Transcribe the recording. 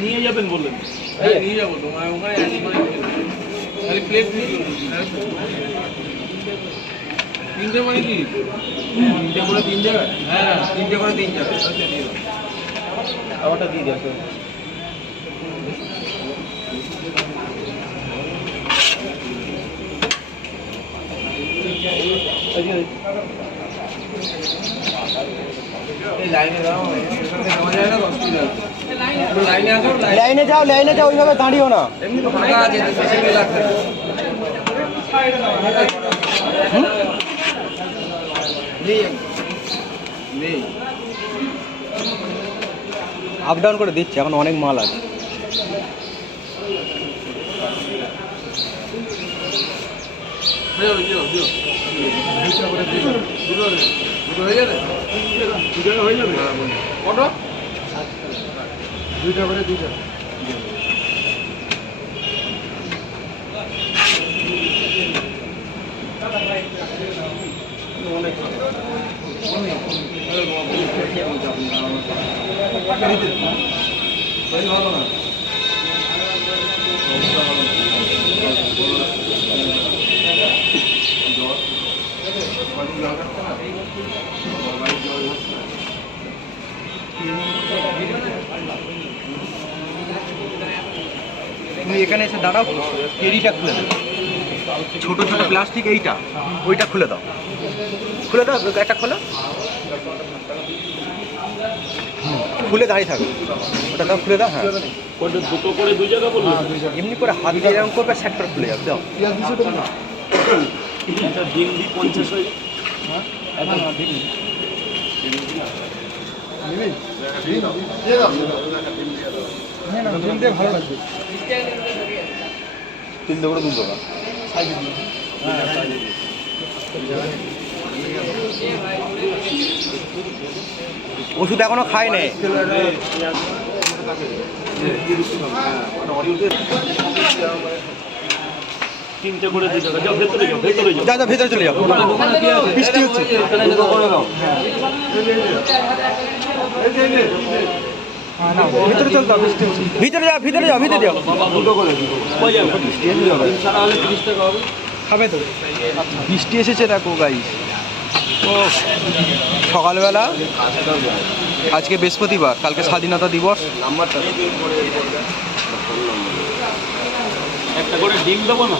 নিয়ে যাবেন বললেন নিয়ে যাব তোমার ওখানে মানে প্লেট তিনটে মানে কি? তিনটে করে তিন জায়গায়? হ্যাঁ তিনটে করে তিন জায়গায়। খাবারটা দিয়ে দেওয়া লাইনে যাও লাইনে যাও ওইভাবে দাঁড়িও না। নেই। নেই। আপ ডাউন করে দিচ্ছে এখন অনেক মাল আছে হয়ে হয়ে দুইটা করে দুইটা তুমি এখানে এসে দাঁড়াও কেরিটা খুলে দাও। ছোট ছোট প্লাস্টিক এইটা, ওইটা খুলে দাও। খুলে দাও, একটা খোলো। খুলে দাঁড়িয়ে থাকো। ওটা দাও খুলে দাও হ্যাঁ। দুটো করে দুই জায়গা বললেন এমনি করে হাত দিয়ে এরকম করবে সেক্টর খুলে যাবে দাও। এটা দিন দি পঞ্চাশ হয়ে তিনটে করে দুটো। না ওষুধ এখনও খায় নাই যাও যাও যাও। যা যা ভেতরে চলে যাও। বৃষ্টি হচ্ছে। ভিতরে চল দাও বৃষ্টি হচ্ছে। ভিতরে যাও ভিতরে যাও ভিতরে যাও। কয় যাবে সারা হলে তিরিশ টাকা হবে খাবে তো। বৃষ্টি এসেছে দেখো গাই ও সকালবেলা আজকে বৃহস্পতিবার কালকে স্বাধীনতা দিবস। একটা করে ডিম দেবো না?